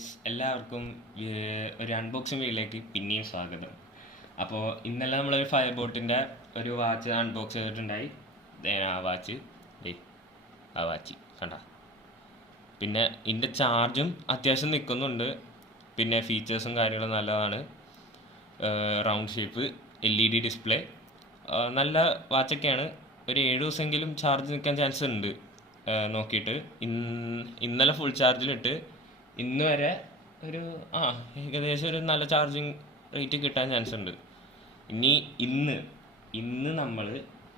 Guys, എല്ലാവർക്കും ഒരു unboxing വീഡിയോയിലേക്ക് പിന്നെയും സ്വാഗതം. അപ്പോൾ ഇന്നലെ നമ്മളൊരു ഫയർ ബോട്ടിൻ്റെ ഒരു വാച്ച് അൺബോക്സ് ചെയ്തിട്ടുണ്ടായി. ആ വാച്ച് കണ്ട. പിന്നെ ഇതിൻ്റെ ചാർജും അത്യാവശ്യം നിൽക്കുന്നുണ്ട്. പിന്നെ ഫീച്ചേഴ്സും കാര്യങ്ങളും നല്ലതാണ്. റൗണ്ട് ഷേപ്പ്, LED ഡിസ്പ്ലേ, നല്ല വാച്ചൊക്കെയാണ്. ഒരു 7 ദിവസമെങ്കിലും ചാർജ് നിൽക്കാൻ ചാൻസ് ഉണ്ട്. നോക്കിയിട്ട് ഇന്നലെ ഫുൾ ചാർജിലിട്ട് ഇന്ന് വരെ ഒരു ഏകദേശം ഒരു നല്ല ചാർജിങ് റേറ്റ് കിട്ടാൻ ചാൻസ് ഉണ്ട്. ഇന്ന് നമ്മൾ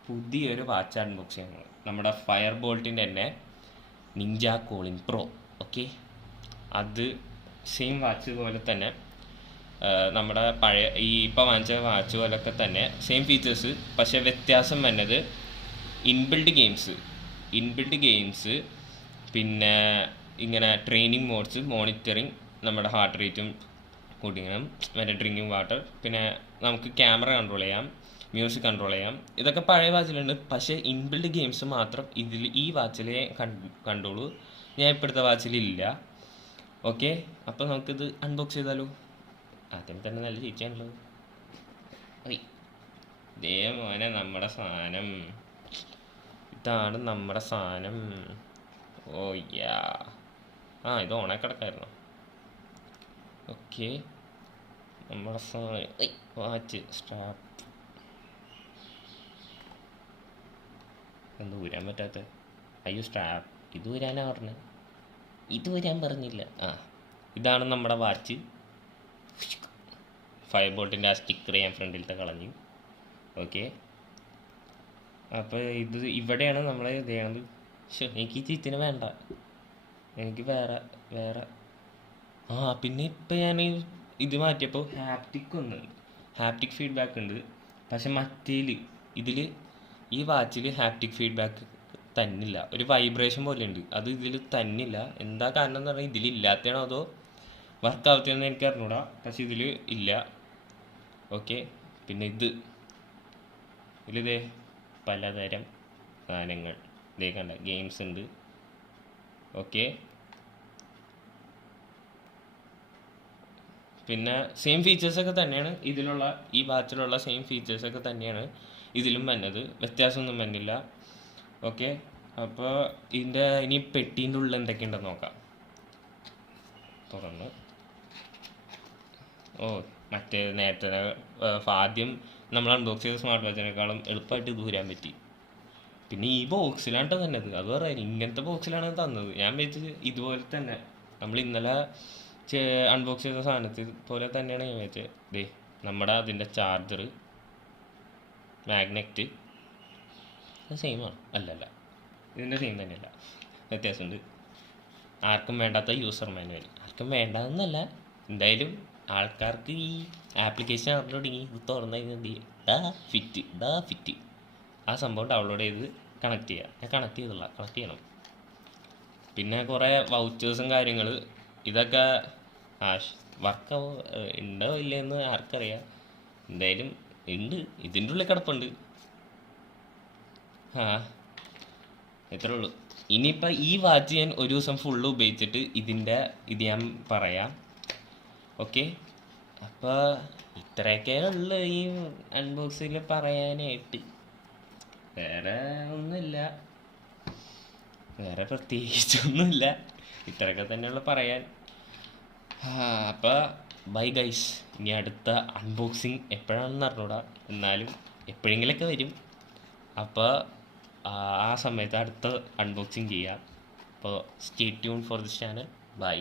പുതിയൊരു വാച്ച് അൺബോക്സ് ചെയ്യുന്നത് നമ്മുടെ ഫയർ ബോൾട്ടിൻ്റെ തന്നെ നിഞ്ച കോളിംഗ് പ്രോ. ഓക്കെ, അത് സെയിം വാച്ച് പോലെ തന്നെ നമ്മുടെ പഴയ ഇപ്പോൾ വാങ്ങിച്ച വാച്ച് പോലൊക്കെ തന്നെ സെയിം ഫീച്ചേഴ്സ്. പക്ഷേ വ്യത്യാസം വന്നത് ഇൻബിൽഡ് ഗെയിംസ്, പിന്നെ ഇങ്ങനെ ട്രെയിനിങ് മോഡ്സ്, മോണിറ്ററിങ്, നമ്മുടെ ഹാർട്ട് റേറ്റും കൂട്ടിക്കണം, മറ്റേ ഡ്രിങ്കിങ് വാട്ടർ, പിന്നെ നമുക്ക് ക്യാമറ കൺട്രോൾ ചെയ്യാം, മ്യൂസിക് കൺട്രോൾ ചെയ്യാം. ഇതൊക്കെ പഴയ വാച്ചിലുണ്ട്. പക്ഷേ ഇൻബിൽഡ് ഗെയിംസ് മാത്രം ഈ വാച്ചിലേ കണ്ടോളൂ. ഞാൻ ഇപ്പോഴത്തെ വാച്ചിലില്ല. ഓക്കെ, അപ്പോൾ നമുക്കിത് അൺബോക്സ് ചെയ്താലോ. ആദ്യം തന്നെ നല്ല ചീച്ചയാണല്ലോ. ഇതേ മോനെ നമ്മുടെ സാധനം. ഇതാണ് നമ്മുടെ സാധനം. ഓ യാ, ഇത് ഓണായി കിടക്കായിരുന്നു. ഓക്കെ, നമ്മുടെ സാധനം വാച്ച് സ്ട്രാപ്പ്. എന്താ ഊരാൻ പറ്റാത്ത? അയ്യോ, സ്ട്രാപ്പ് ഇത് ഊരാനാ പറഞ്ഞത്, ഇത് ഊരാൻ പറഞ്ഞില്ല. ഇതാണ് നമ്മുടെ വാച്ച്. ഫയർ ബോൾട്ടിൻ്റെ ആ സ്റ്റിക്കർ ഞാൻ ഫ്രണ്ടിലത്തെ കളഞ്ഞു. ഓക്കെ, അപ്പോൾ ഇത് ഇവിടെയാണ് നമ്മൾ ഇത് ചെയ്യണത്. എനിക്ക് ഈ ചീറ്റിന് വേണ്ട, എനിക്ക് വേറെ പിന്നെ ഇപ്പം ഞാൻ ഇത് മാറ്റിയപ്പോൾ ഹാപ്റ്റിക് ഫീഡ്ബാക്ക് ഉണ്ട്. പക്ഷെ ഇതിൽ ഈ വാച്ചിൽ ഹാപ്റ്റിക് ഫീഡ്ബാക്ക് തന്നില്ല. ഒരു വൈബ്രേഷൻ പോലെ ഉണ്ട്, അത് ഇതിൽ തന്നില്ല. എന്താ കാരണം എന്ന് പറഞ്ഞാൽ ഇതിലില്ലാത്തതാണോ അതോ വർക്ക് ആവത്തില്ലെന്ന് എനിക്ക് അറിഞ്ഞൂടാ. പക്ഷെ ഇതിൽ ഇല്ല. ഓക്കെ, പിന്നെ ഇതിലിതേ പലതരം സാധനങ്ങൾ ഇതേ കണ്ട, ഗെയിംസ് ഉണ്ട്. ഓക്കെ, പിന്നെ സെയിം ഫീച്ചേഴ്സൊക്കെ തന്നെയാണ് ഈ വാച്ചിലുള്ള സെയിം ഫീച്ചേഴ്സൊക്കെ തന്നെയാണ് ഇതിലും വന്നത്. വ്യത്യാസമൊന്നും വന്നില്ല. ഓക്കെ, അപ്പോൾ ഇനി പെട്ടീൻ്റെ ഉള്ളിൽ എന്തൊക്കെയുണ്ടെന്ന് നോക്കാം. തുറന്ന് മറ്റേ നേരത്തെ ആദ്യം നമ്മൾ അൺബോക്സ് ചെയ്ത സ്മാർട്ട് വാച്ചിനേക്കാളും എളുപ്പമായിട്ട് ഇത് ഊരാൻ പറ്റി. പിന്നെ ഈ ബോക്സിലാണ് തന്നത്, അത് പറയാൻ ഇങ്ങനത്തെ ബോക്സിലാണ് തന്നത്. ഞാൻ വെച്ചത് ഇതുപോലെ തന്നെ നമ്മൾ ഇന്നലെ അൺബോക്സ് ചെയ്ത സാധനത്തിൽ പോലെ തന്നെയാണ് ഞാൻ വെച്ചത്. നമ്മുടെ അതിൻ്റെ ചാർജർ, മാഗ്നറ്റ് സെയിമാണ്. അല്ലല്ല, ഇതിൻ്റെ സെയിം തന്നെയല്ല, വ്യത്യാസമുണ്ട്. ആർക്കും വേണ്ടാത്ത യൂസർ മാനുവൽ. ആർക്കും വേണ്ടാതെന്നല്ല, എന്തായാലും ആൾക്കാർക്ക് ഈ ആപ്ലിക്കേഷൻ ഡൗൺലോഡ് ചെയ്യും. ഇത് തുറന്നു കഴിഞ്ഞാൽ ഫിറ്റ് ആ സംഭവം ഡൗൺലോഡ് ചെയ്ത് കണക്ട് ചെയ്യുക. ഞാൻ കണക്ട് ചെയ്യണം. പിന്നെ കുറേ വൗച്ചേഴ്സും കാര്യങ്ങൾ, ഇതൊക്കെ വർക്ക് ഉണ്ടോ ഇല്ലയെന്ന് ആർക്കറിയാം. എന്തായാലും ഉണ്ട്, ഇതിൻ്റെ ഉള്ളിൽ കിടപ്പുണ്ട്. ഇത്രേ ഉള്ളൂ. ഇനിയിപ്പോൾ ഈ വാച്ച് ഞാൻ ഒരു ദിവസം ഫുള്ള് ഉപയോഗിച്ചിട്ട് ഇത് ഞാൻ പറയാം. ഓക്കെ, അപ്പോൾ ഇത്രയൊക്കെ ഉള്ളു ഈ അൺബോക്സിൽ പറയാനായിട്ട്. വേറെ ഒന്നുമില്ല, വേറെ പ്രത്യേകിച്ചൊന്നുമില്ല. ഇത്രയൊക്കെ തന്നെയുള്ള പറയാൻ. അപ്പോൾ ബൈ ഗൈസ്. ഇനി അടുത്ത അൺബോക്സിങ് എപ്പോഴാണെന്ന് അറിഞ്ഞൂടാ, എന്നാലും എപ്പോഴെങ്കിലൊക്കെ വരും. അപ്പോൾ ആ സമയത്ത് അടുത്ത അൺബോക്സിങ് ചെയ്യാം. അപ്പോൾ stay tune for this channel. By.